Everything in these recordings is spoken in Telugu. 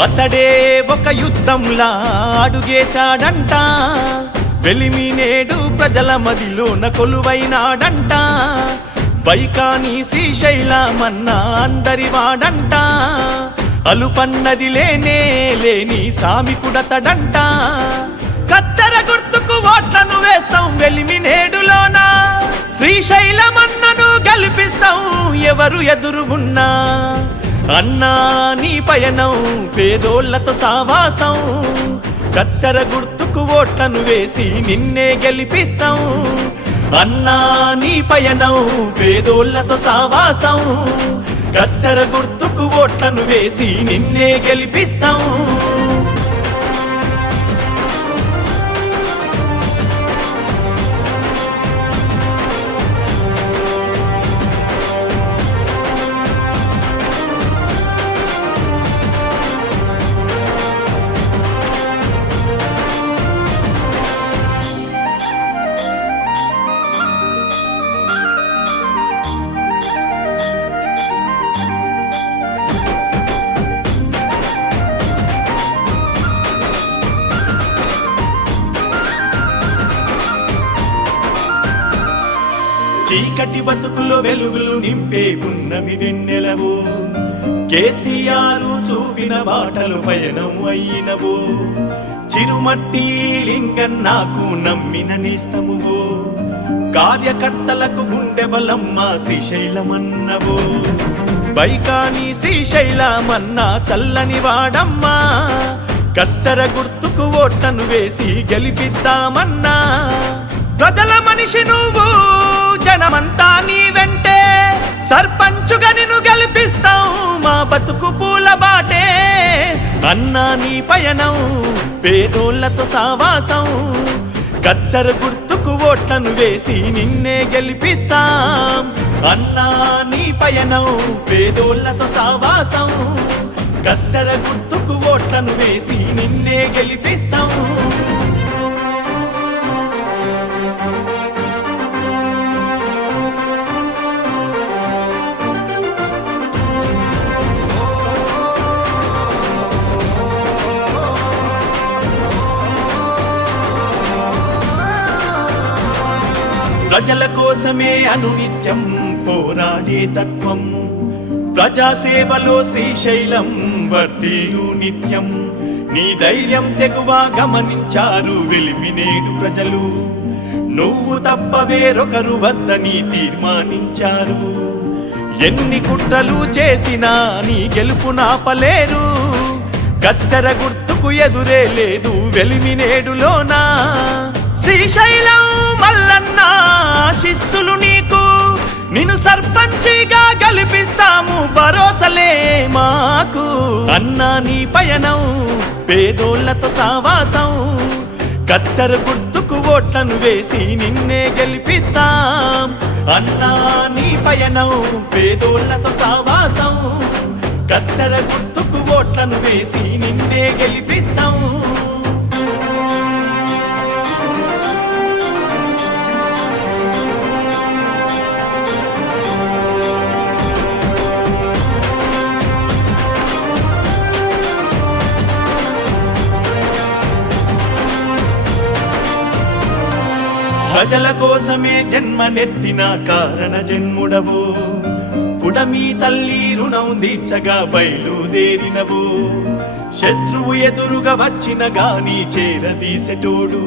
అతడే ఒక యుద్ధంలా అడుగేశాడంట, వెలిమి నేడు ప్రజల మదిలోన కొలువైనాడంట. బైకాని శ్రీశైలమన్న అందరి వాడంట, అలుపన్నది లేనే లేని శ్రామికుడతడంట. కత్తెర గుర్తుకు ఓట్లను వేస్తాం వెలిమి నేడులోన, శ్రీశైలమన్నను గెలిపిస్తాం ఎవరు ఎదురు ఉన్నా. అన్నా నీ పయనం పేదోళ్లతో సావాసం, కత్తెర గుర్తుకు ఓట్లను వేసి నిన్నే గెలిపిస్తాం. అన్నా నీ పయనం పేదోళ్లతో సావాసం, కత్తెర గుర్తుకు ఓట్లను వేసి నిన్నే గెలిపిస్తాం. చీకటి బతుకులో వెలుగులు నింపే పున్నమి వెన్నెలవు, కేసీఆర్ చూపిన బాటలు పయనం అయినవు. చిరుమట్టి లింగన్నాకు నమ్మిన నేస్తమువో, కార్యకర్తలకు గుండె బలమ్మ శ్రీశైలమన్నవో. బైకాని శ్రీశైలమన్నా చల్లని వాడమ్మా, కత్తెర గుర్తుకు ఓట్లను వేసి గెలిపిద్దామన్నా. ప్రజల మనిషి నువ్వు, జనమంతా నీ వెంటే, సర్పంచుగా నిన్ను గెలిపిస్తాం మా బతుకు పూల బాటే. అన్నా నీ పయనం పేదోళ్లతో సావాసం, కత్తెర గుర్తుకు ఓట్లను వేసి నిన్నే గెలిపిస్తాం. అన్నా నీ పయనం పేదోళ్లతో సావాసం, కత్తెర గుర్తుకు ఓట్లను వేసి నిన్నే గెలిపిస్తాం. ప్రజల కోసమే అనునిత్యం పోరాడే తత్వం, ప్రజాసేవలో శ్రీశైలం వర్ధిల్లు నిత్యం. నీ ధైర్యం తెగువ గమనించారు వెలిమి నేడు ప్రజలు, నువ్వు తప్ప వేరొకరు వద్దని తీర్మానించారు. ఎన్ని కుట్రలు చేసినా నీ గెలుపు నాపలేరు, కత్తెర గుర్తుకు ఎదురే లేదు వెలిమి నేడులోనా. శ్రీశైలం మల్లన్న ఆశీస్సులు నీకు, నిన్ను సర్పంచిగా గెలిపిస్తాము భరోసలే మాకు. అన్నా నీ పయనం పేదోళ్లతో సావాసం, కత్తెర గుర్తుకు ఓట్లను వేసి నిన్నే గెలిపిస్తాం. అన్నా నీ పయనం పేదోళ్లతో సావాసం, కత్తెర గుర్తుకు ఓట్లను వేసి నిన్నే గెలిపిస్తాం. ప్రజల కోసమే జన్మనెత్తిన కారణ జన్ముడవు, పుడమి తల్లి రుణం దీర్చగా బయలుదేరినవు. శత్రువు ఎదురుగా వచ్చిన గాని చేరదీసెటోడు,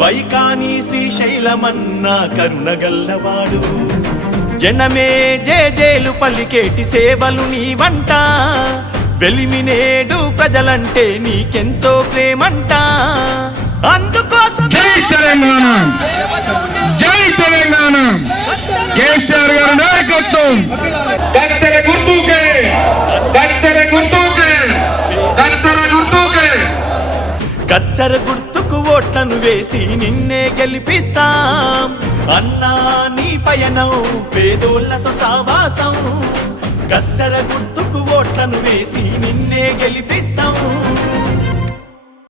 బైకాని శ్రీశైలమన్న కరుణగల్లవాడు. జనమే జేజేలు పలికేటి సేవలు నీ వంట, వెలిమి నేడు ప్రజలంటే నీకెంతో ప్రేమంట. అందుకోసం జై తెలంగాణ, జై తెలంగాణ, కేసీఆర్ గారి నాయకత్వం. కత్తెర గుర్తుకే, కత్తెర గుర్తుకే, కత్తెర గుర్తుకే. కత్తెర గుర్తుకు ఓట్లను వేసి నిన్నే గెలిపిస్తాం. అన్నా నీ పయనం పేదోళ్లతో సావాసం, కత్తెర గుర్తుకు ఓట్లను వేసి నిన్నే గెలిపిస్తాం.